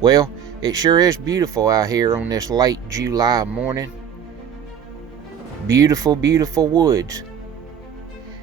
Well, it sure is beautiful out here on this late July morning. Beautiful, beautiful woods.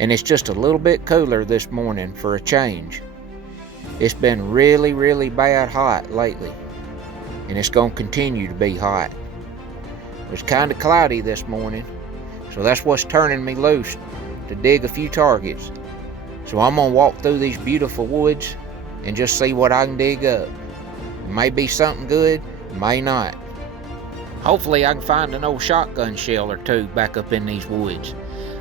And it's just a little bit cooler this morning for a change. It's been really, really bad hot lately. And it's going to continue to be hot. It's kind of cloudy this morning. So that's what's turning me loose to dig a few targets. So I'm going to walk through these beautiful woods and just see what I can dig up. It may be something good, may not. Hopefully I can find an old shotgun shell or two back up in these woods.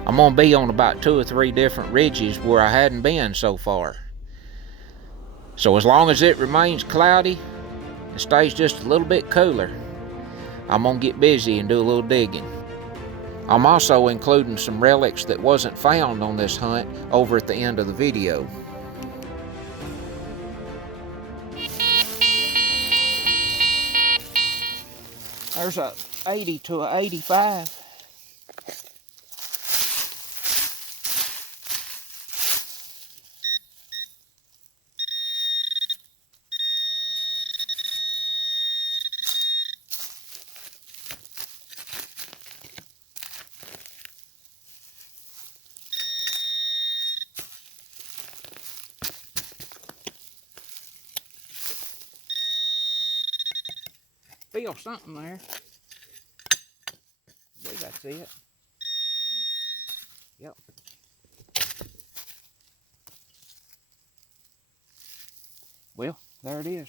I'm going to be on about 2 or 3 different ridges where I hadn't been so far. So as long as it remains cloudy and stays just a little bit cooler, I'm going to get busy and do a little digging. I'm also including some relics that wasn't found on this hunt over at the end of the video. There's a 80 to a 85. Feel something there. I believe that's it. Yep. Well, there it is.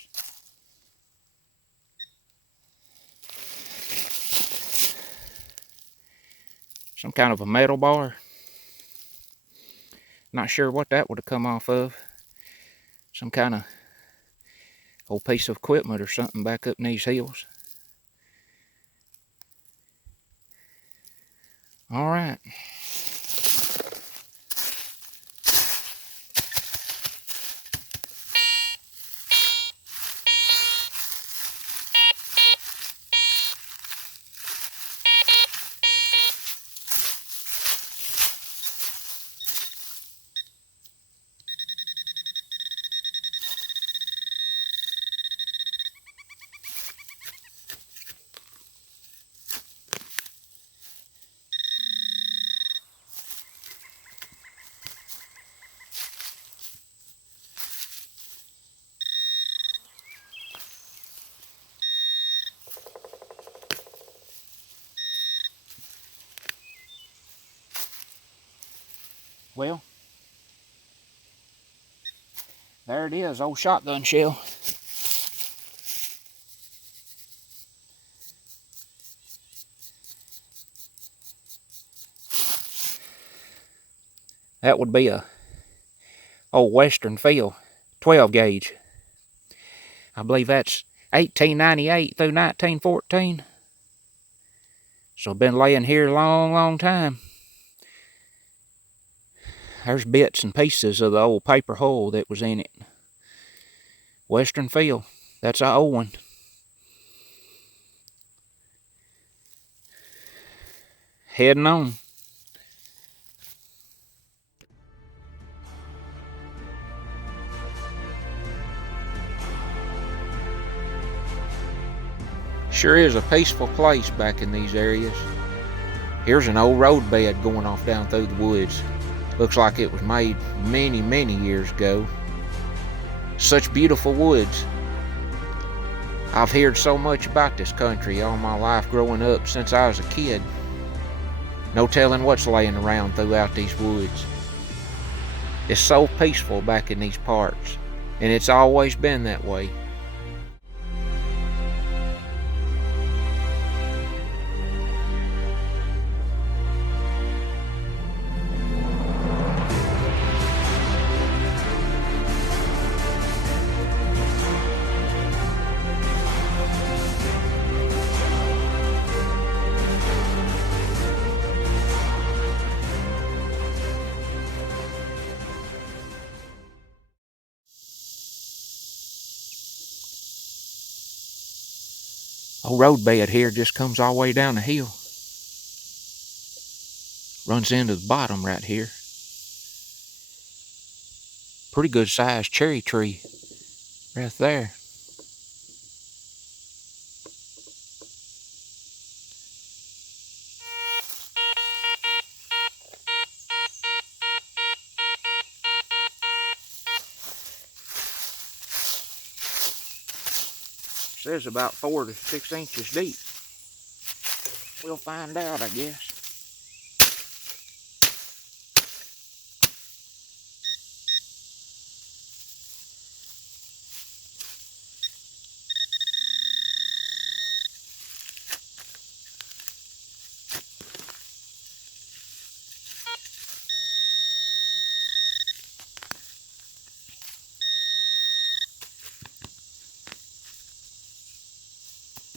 Some kind of a metal bar. Not sure what that would have come off of. Some kind of old piece of equipment or something back up in these hills. All right. Well, there it is, old shotgun shell. That would be a old Western field, 12 gauge. I believe that's 1898 through 1914. So I've been laying here a long, long time. There's bits and pieces of the old paper hull that was in it. Western field, that's an old one. Heading on. Sure is a peaceful place back in these areas. Here's an old roadbed going off down through the woods. Looks like it was made many, many years ago. Such beautiful woods. I've heard so much about this country all my life growing up since I was a kid. No telling what's laying around throughout these woods. It's so peaceful back in these parts, and it's always been that way. Old roadbed here just comes all the way down the hill. Runs into the bottom right here. Pretty good sized cherry tree right there. says about 4 to 6 inches deep. We'll find out, I guess.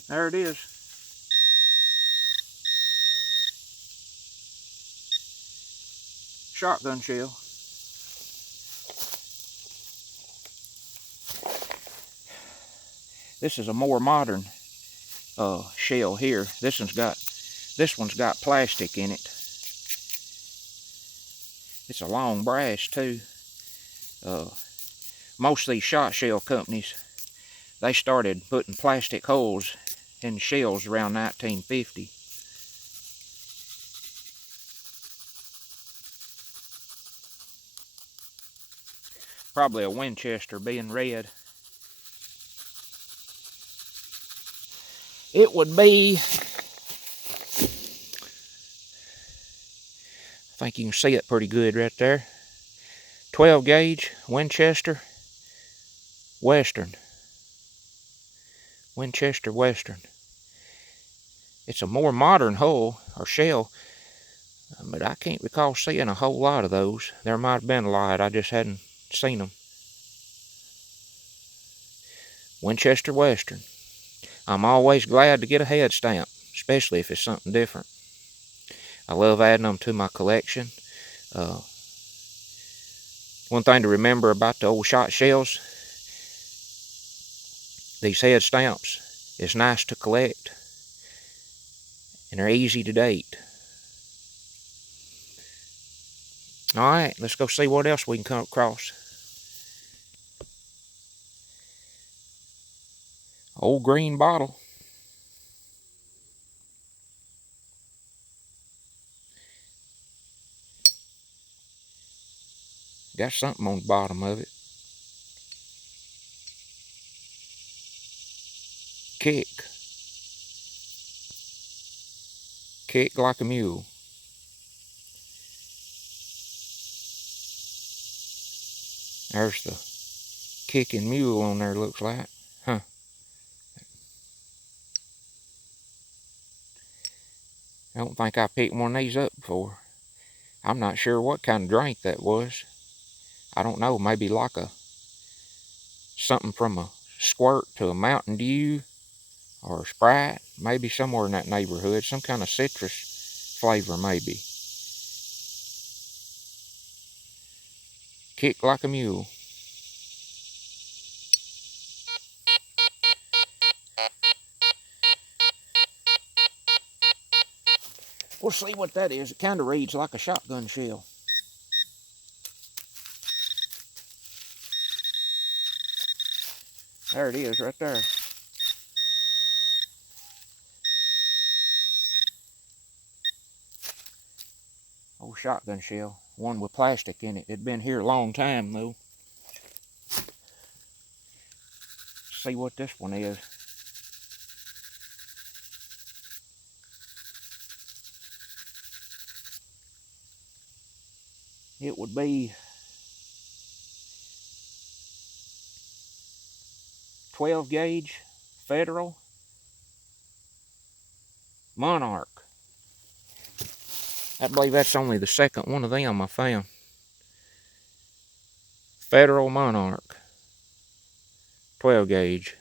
There it is. Shotgun shell. This is a more modern shell here. This one's got plastic in it. It's a long brass too. Most of these shot shell companies, they started putting plastic holes in the shells around 1950. Probably a Winchester being red. It would be, I think you can see it pretty good right there. 12 gauge Winchester Western. Winchester Western. It's a more modern hull or shell, but I can't recall seeing a whole lot of those. There might have been a lot, I just hadn't seen them. Winchester Western. I'm always glad to get a head stamp, especially if it's something different. I love adding them to my collection. One thing to remember about the old shot shells, these head stamps is nice to collect and they're easy to date. Alright, let's go see what else we can come across. Old green bottle. Got something on the bottom of it. Kick. Kick like a mule. There's the kicking mule on there, looks like. Huh. I don't think I picked one of these up before. I'm not sure what kind of drink that was. I don't know, maybe like something from a Squirt to a Mountain Dew or a Sprite, maybe somewhere in that neighborhood, some kind of citrus flavor maybe. Kick like a mule. We'll see what that is. It kind of reads like a shotgun shell. There it is right there. Old shotgun shell. One with plastic in it. It'd been here a long time though. See what this one is. It would be 12 gauge Federal Monarch. I believe that's only the second one of them I found. Federal Monarch. 12 gauge.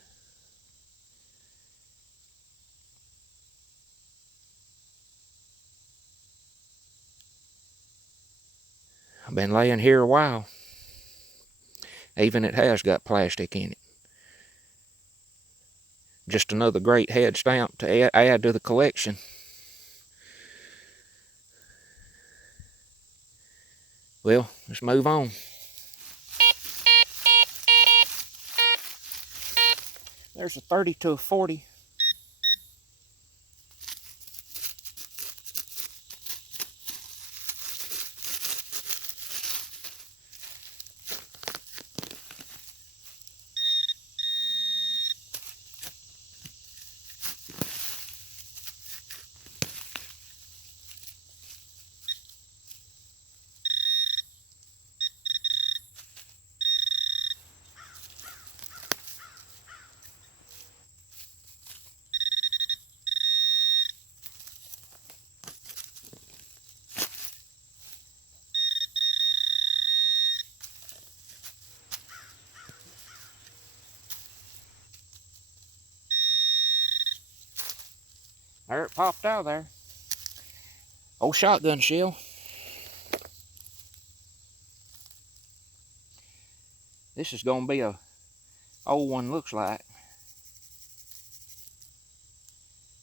I've been laying here a while. Even it has got plastic in it. Just another great head stamp to add to the collection. Well, let's move on. There's a 30 to a 40. There it popped out of there. Old shotgun shell. This is gonna be a old one, looks like.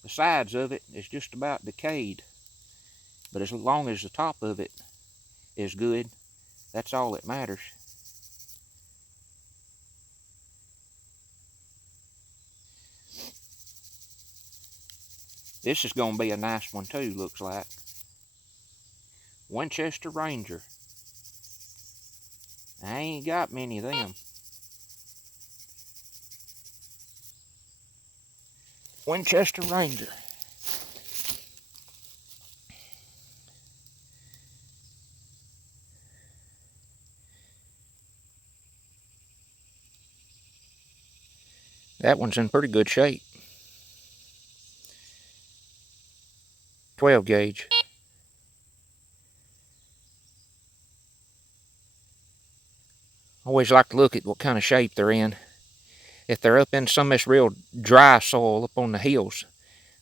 The sides of it is just about decayed, but as long as the top of it is good, that's all that matters. This is gonna be a nice one too, looks like. Winchester Ranger. I ain't got many of them. Winchester Ranger. That one's in pretty good shape. 12 gauge. Always like to look at what kind of shape they're in. If they're up in some of this real dry soil up on the hills,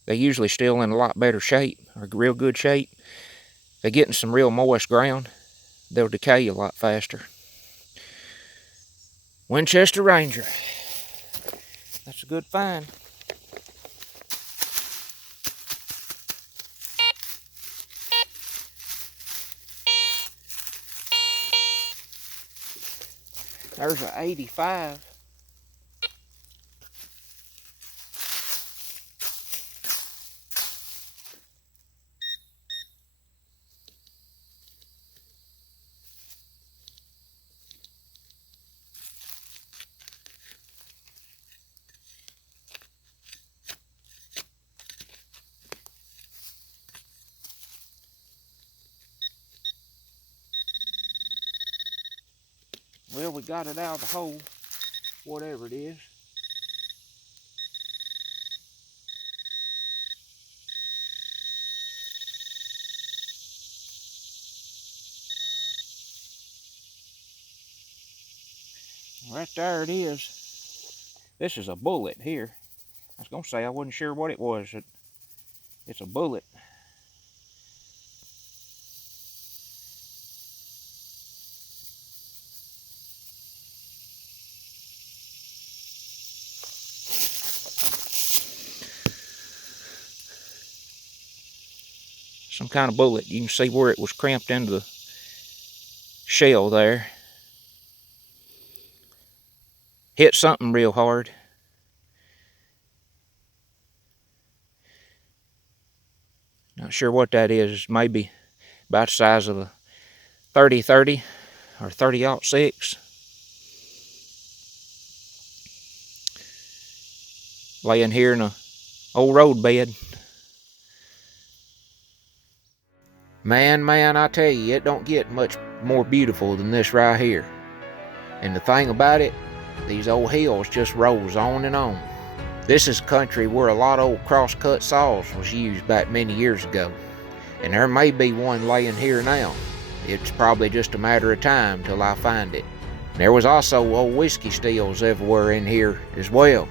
they're usually still in a lot better shape, or real good shape. If they get in some real moist ground, they'll decay a lot faster. Winchester Ranger. That's a good find. There's an 85. Well, we got it out of the hole, whatever it is. Right there it is. This is a bullet here. I was going to say I wasn't sure what it was. It's a bullet. Some kind of bullet. You can see where it was cramped into the shell there. Hit something real hard. Not sure what that is. Maybe about the size of a 30-30 or 30-06. Laying here in a old roadbed. Man, I tell you, it don't get much more beautiful than this right here. And the thing about it, these old hills just rolls on and on. This is country where a lot of old cross-cut saws was used back many years ago. And there may be one laying here now. It's probably just a matter of time till I find it. There was also old whiskey stills everywhere in here as well.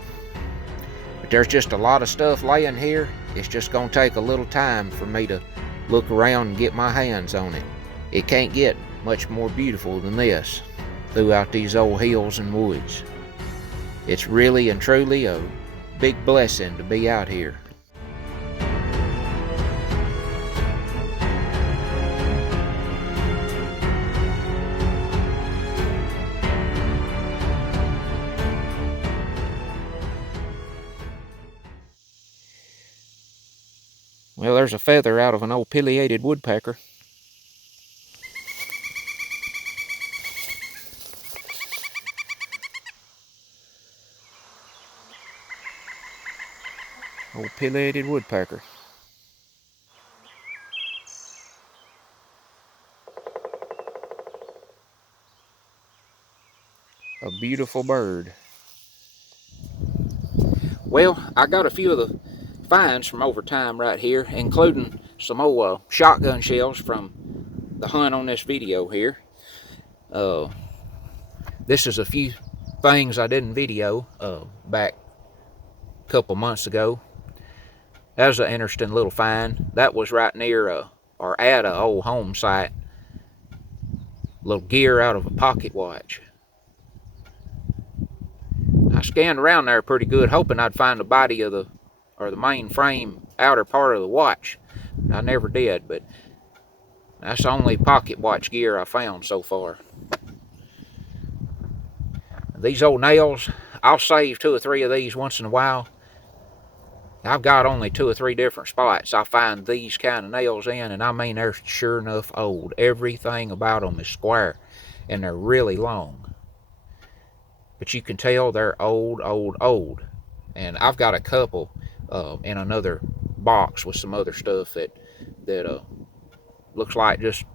But there's just a lot of stuff laying here. It's just gonna take a little time for me to look around and get my hands on it. It can't get much more beautiful than this throughout these old hills and woods. It's really and truly a big blessing to be out here. Well, there's a feather out of an old pileated woodpecker. Old pileated woodpecker. A beautiful bird. Well, I got a few of the finds from over time right here, including some old shotgun shells from the hunt on this video here. This is a few things I didn't video back a couple months ago. That was an interesting little find. That was right near or at a old home site. Little gear out of a pocket watch. I scanned around there pretty good, hoping I'd find the body of the main frame outer part of the watch. I never did, but that's the only pocket watch gear I found so far. These old nails, I'll save 2 or 3 of these once in a while. I've got only 2 or 3 different spots I find these kind of nails in, and I mean, they're sure enough old. Everything about them is square, and they're really long. But you can tell they're old, old, old. And I've got a couple in another box with some other stuff that looks like just,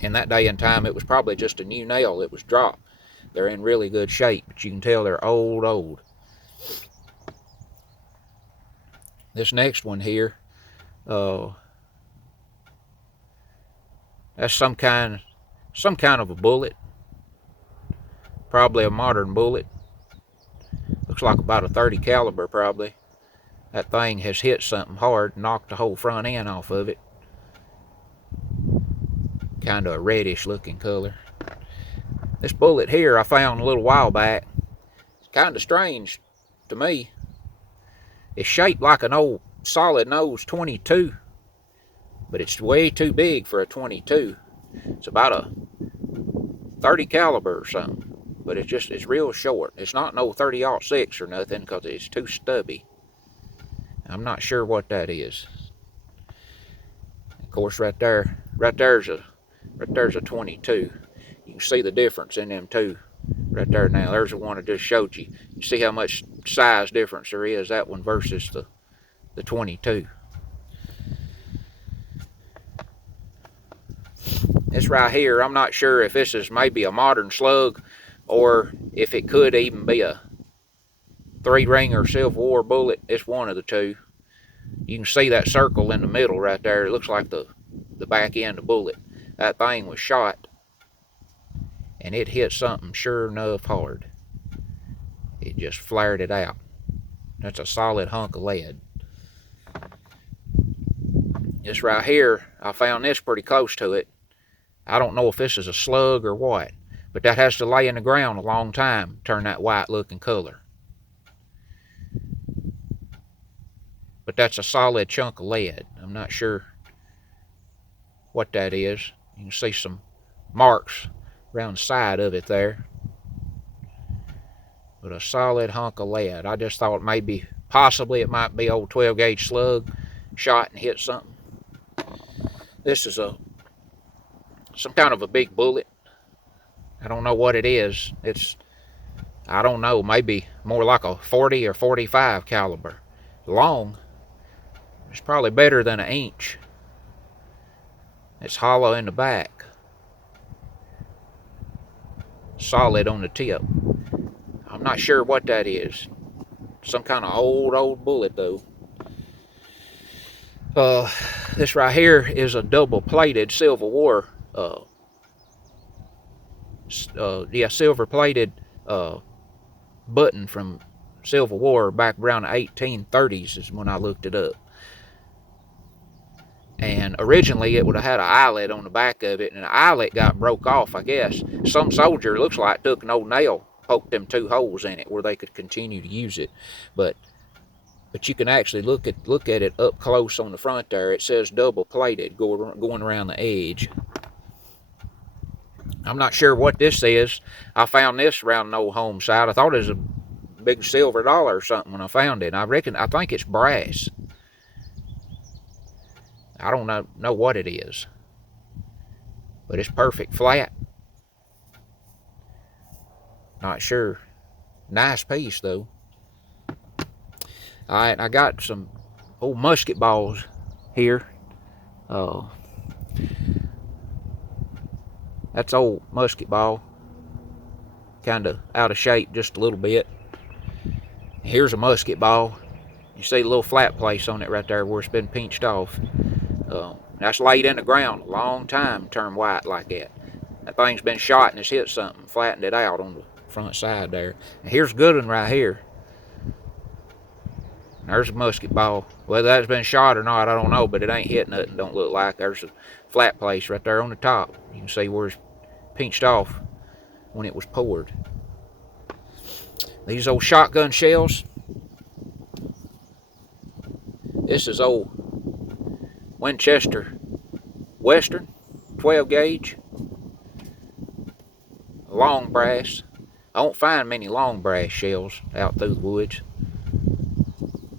in that day and time, it was probably just a new nail that was dropped. They're in really good shape, but you can tell they're old, old. This next one here, that's some kind of a bullet. Probably a modern bullet. Looks like about a 30 caliber probably. That thing has hit something hard and knocked the whole front end off of it. Kind of a reddish looking color. This bullet here I found a little while back. It's kind of strange to me. It's shaped like an old solid nose 22, but it's way too big for a 22. It's about a 30 caliber or something, but it's real short. It's not no 30-06 or nothing because it's too stubby. I'm not sure what that is. Of course, right there's a 22. You can see the difference in them two right there. Now there's the one I just showed you. You see how much size difference there is, that one versus the 22. This right here, I'm not sure if this is maybe a modern slug or if it could even be a 3-ringer Civil War bullet. It's one of the two. You can see that circle in the middle right there. It looks like the back end of the bullet. That thing was shot and it hit something sure enough hard. It just flared it out. That's a solid hunk of lead. This right here, I found this pretty close to it. I don't know if this is a slug or what, but that has to lay in the ground a long time to turn that white looking color. But that's a solid chunk of lead. I'm not sure what that is. You can see some marks around the side of it there. But a solid hunk of lead. I just thought possibly it might be old 12-gauge slug shot and hit something. This is some kind of a big bullet. I don't know what it is. I don't know, maybe more like a 40 or 45 caliber. Long. It's probably better than an inch. It's hollow in the back. Solid on the tip. I'm not sure what that is. Some kind of old bullet though. This right here is a double-plated Civil War. Silver-plated button from Civil War back around the 1830s is when I looked it up. And originally it would have had an eyelet on the back of it, and the eyelet got broke off, I guess. Some soldier, looks like, took an old nail, poked them 2 holes in it where they could continue to use it. But you can actually look at it up close on the front there. It says double-plated going around the edge. I'm not sure what this is. I found this around an old home site. I thought it was a big silver dollar or something when I found it. I think it's brass. I don't know what it is, but it's perfect flat. Not sure. Nice piece though. Alright, I got some old musket balls here. That's old musket ball. Kind of out of shape just a little bit. Here's a musket ball. You see the little flat place on it right there where it's been pinched off. That's laid in the ground a long time to turn white like that. That thing's been shot and it's hit something, flattened it out on the front side there. And here's a good one right here. There's a musket ball. Whether that's been shot or not, I don't know, but it ain't hit nothing, don't look like. There's a flat place right there on the top. You can see where it's pinched off when it was poured. These old shotgun shells. This is old Winchester Western 12 gauge long brass. I don't find many long brass shells out through the woods.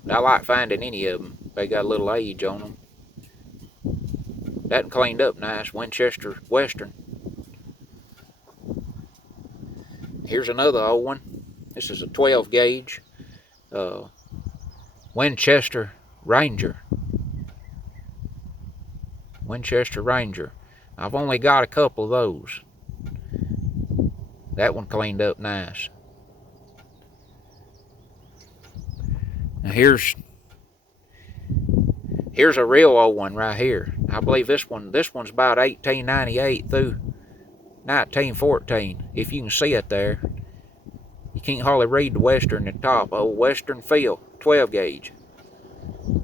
I like finding any of them. They got a little age on them. That cleaned up nice. Winchester Western. Here's another old one. This is a 12 gauge Winchester Ranger. Winchester Ranger. I've only got a couple of those. That one cleaned up nice. Now here's a real old one right here. I believe this one's about 1898 through 1914. If you can see it there. You can't hardly read the Western at the top. Old Western Field, 12 gauge.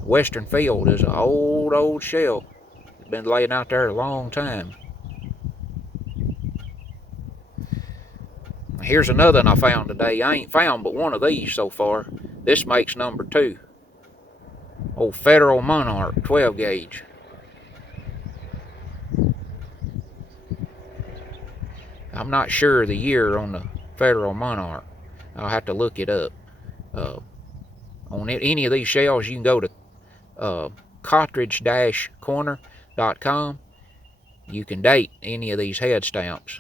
Western Field is an old shell. It's been laying out there a long time. Here's another one I found today. I ain't found but one of these so far. This makes number 2. Old Federal Monarch, 12 gauge. I'm not sure of the year on the Federal Monarch. I'll have to look it up. On any of these shells, you can go to cartridge-corner.com. You can date any of these head stamps.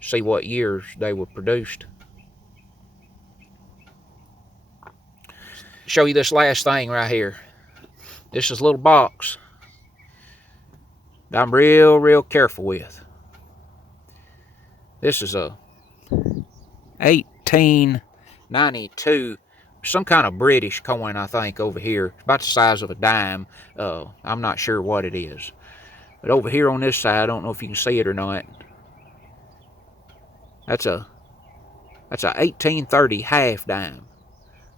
See what years they were produced. Show you this last thing right here. This is a little box that I'm real careful with. This is a 1892, some kind of British coin, I think, over here. It's about the size of a dime. I'm not sure what it is. But over here on this side, I don't know if you can see it or not. That's a 1830 half dime.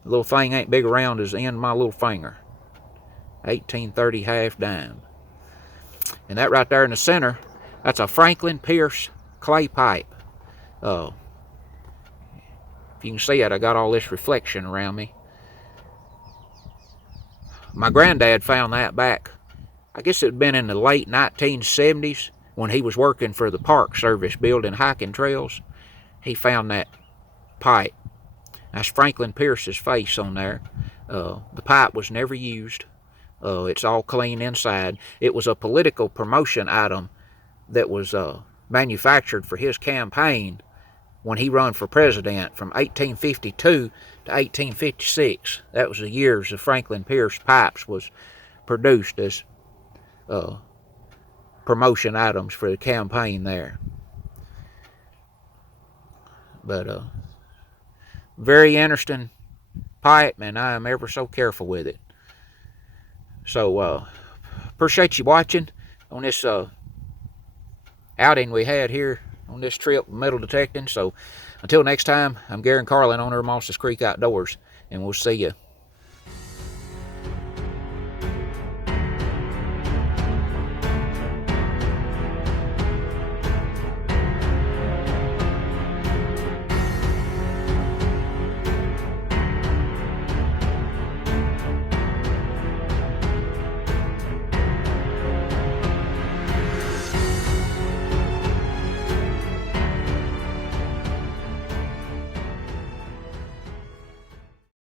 The little thing ain't big around as the end of my little finger. 1830 half dime. And that right there in the center, that's a Franklin Pierce clay pipe. If you can see it, I got all this reflection around me. My granddad found that back, I guess it had been in the late 1970s when he was working for the Park Service building hiking trails. He found that pipe. That's Franklin Pierce's face on there. The pipe was never used. It's all clean inside. It was a political promotion item that was manufactured for his campaign when he ran for president from 1852 to 1856. That was the years the Franklin Pierce pipes was produced as promotion items for the campaign there. But very interesting pipe, and I am ever so careful with it. So appreciate you watching on this outing we had here on this trip metal detecting. So until next time, I'm Gary and Carlin, owner of Moss's Creek Outdoors, and we'll see you.